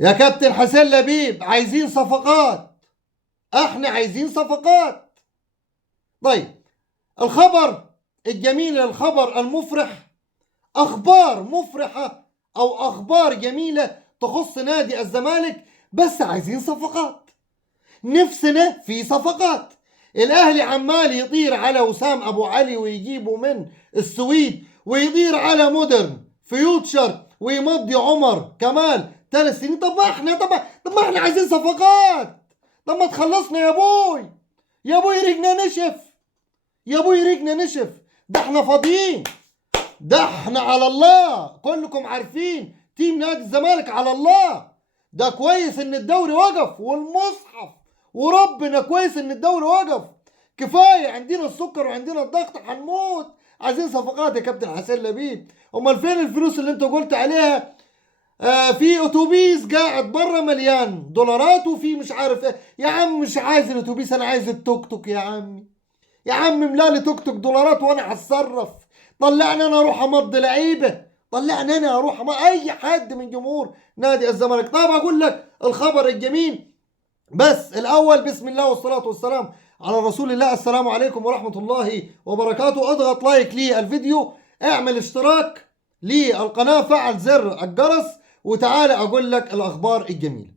يا كابتن حسين لبيب، عايزين صفقات. احنا عايزين صفقات. طيب، الخبر الجميل، الخبر المفرح، اخبار مفرحة او اخبار جميلة تخص نادي الزمالك، بس عايزين صفقات. نفسنا في صفقات. الاهلي عمال يطير على وسام ابو علي ويجيبه من السويد، ويطير على مودرن فيوتشر ويمضي عمر كمال 3 سنين. طب ما احنا عايزين صفقات. طب ما تخلصنا يا ابوي. يا ابوي رجنا نشف. يا ابوي رجنا نشف. ده احنا فاضيين. ده احنا على الله. كلكم عارفين تيم نادي الزمالك على الله. ده كويس ان الدوري وقف والمصحف، وربنا كويس ان الدوري وقف. كفايه عندنا السكر وعندنا الضغط، هنموت. عايزين صفقات يا كابتن حسين لبيب. امال فين الفلوس اللي انت قلت عليها؟ في اتوبيس قاعد بره مليان دولارات، وفي مش عارف ايه. يا عم مش عايز الاتوبيس، انا عايز التوك توك يا عمي. يا عم ملالي توك توك دولارات وانا هتصرف. طلعني انا اروح امضي لعيبه. طلعني انا اروح اي حد من جمهور نادي الزمالك. طب اقول لك الخبر الجميل، بس الاول بسم الله والصلاه والسلام على رسول الله. السلام عليكم ورحمه الله وبركاته. اضغط لايك للفيديو، اعمل اشتراك للقناه، فعل زر الجرس، وتعالى اقول لك الاخبار الجميله.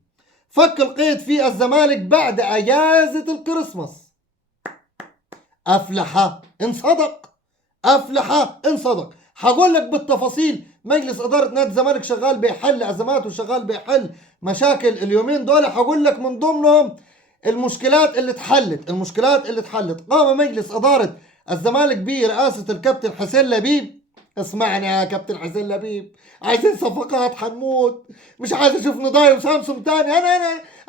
فك القيد في الزمالك بعد اجازه الكريسماس. أفلح إن صدق. أفلح إن صدق. هقول لك بالتفاصيل. مجلس إدارة نادي الزمالك شغال بيحل أزمات وشغال بيحل مشاكل اليومين دول. هقول لك من ضمنهم المشكلات اللي اتحلت. قام مجلس إدارة الزمالك برئاسة الكابتن حسين لبيب. اسمعني يا كابتن حسين لبيب، عايزين صفقات، حنموت. مش عايز اشوف نضاي وسامسون تاني.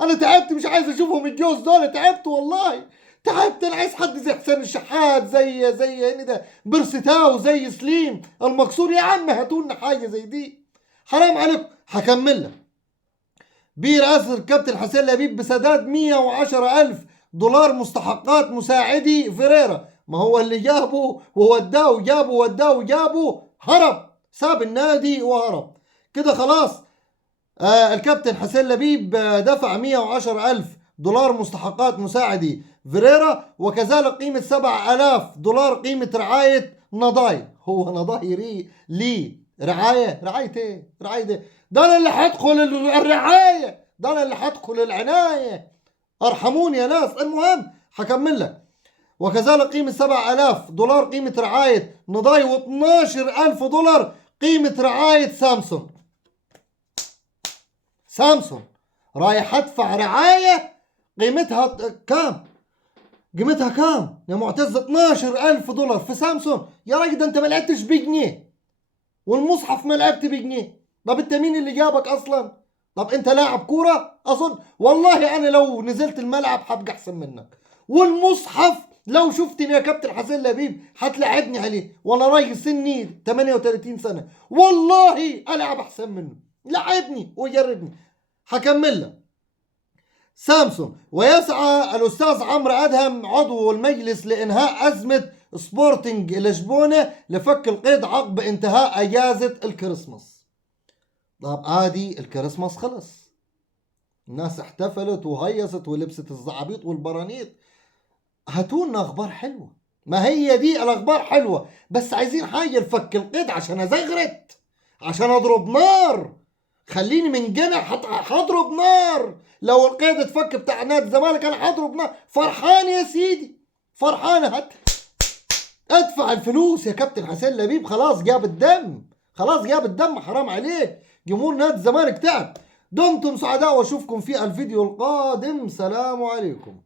انا تعبت. مش عايز اشوفهم الجوز دول. تعبت والله. تعبت. انا عايز حد زي حسين الشحات، زي هنا ده بيرستاو، زي سليم المقصور. يا عم هاتوا لنا حاجه زي دي. حرام عليكم. هكمل لك. برئاسة الكابتن حسين لبيب بسداد 110 ألف دولار مستحقات مساعدي فيريرا. ما هو اللي جابه ووداه، جابه وداه وجابه، هرب، ساب النادي وهرب كده خلاص. الكابتن حسين لبيب دفع 110 ألف دولار مستحقات مساعدي فيريرا، وكذلك قيمة 7000 دولار قيمة رعاية نضاي. هو نضاي ليه رعاية؟ رعاية ايه؟ ده انا اللي هدخل الرعاية. ده انا اللي هدخل العناية. ارحموني يا ناس. المهم هكمل لك. وكذلك قيمة 7000 دولار قيمة رعاية نضاي، و12000 دولار قيمة رعاية سامسون. رايح ادفع رعاية قيمتها كام؟ قيمتها كام يا معتز؟ 12000 دولار في سامسون. يا راجل ده انت ما لعبتش بجنيه، والمصحف ما لعبت بجنيه. طب انت مين اللي جابك اصلا؟ طب انت لاعب كورة اظن؟ والله انا لو نزلت الملعب هبقى احسن منك. والمصحف لو شفتني يا كابتن حسين لبيب هتلاعبني عليه، وانا راجل سني 38 سنة. والله العب احسن منه. لعبني وجربني. هكمل لك. سامسون. ويسعى الأستاذ عمرو أدهم عضو المجلس لإنهاء أزمة سبورتنج لشبونة لفك القيد عقب انتهاء أجازة الكريسماس. طب عادي، الكريسماس خلص. الناس احتفلت وهيصت ولبست الزعابيط والبرانيط. هاتونا أخبار حلوة. ما هي دي الأخبار حلوة، بس عايزين حاجة لفك القيد عشان أزغرت، عشان أضرب نار. خليني من جنح هضرب نار. لو القيد اتفك بتاع نادي الزمالك انا هضرب نار. فرحان يا سيدي، فرحان. ادفع الفلوس يا كابتن حسين لبيب. خلاص جاب الدم. حرام عليك. جمهور نادي الزمالك تعب. دمتم سعداء، واشوفكم في الفيديو القادم. سلام عليكم.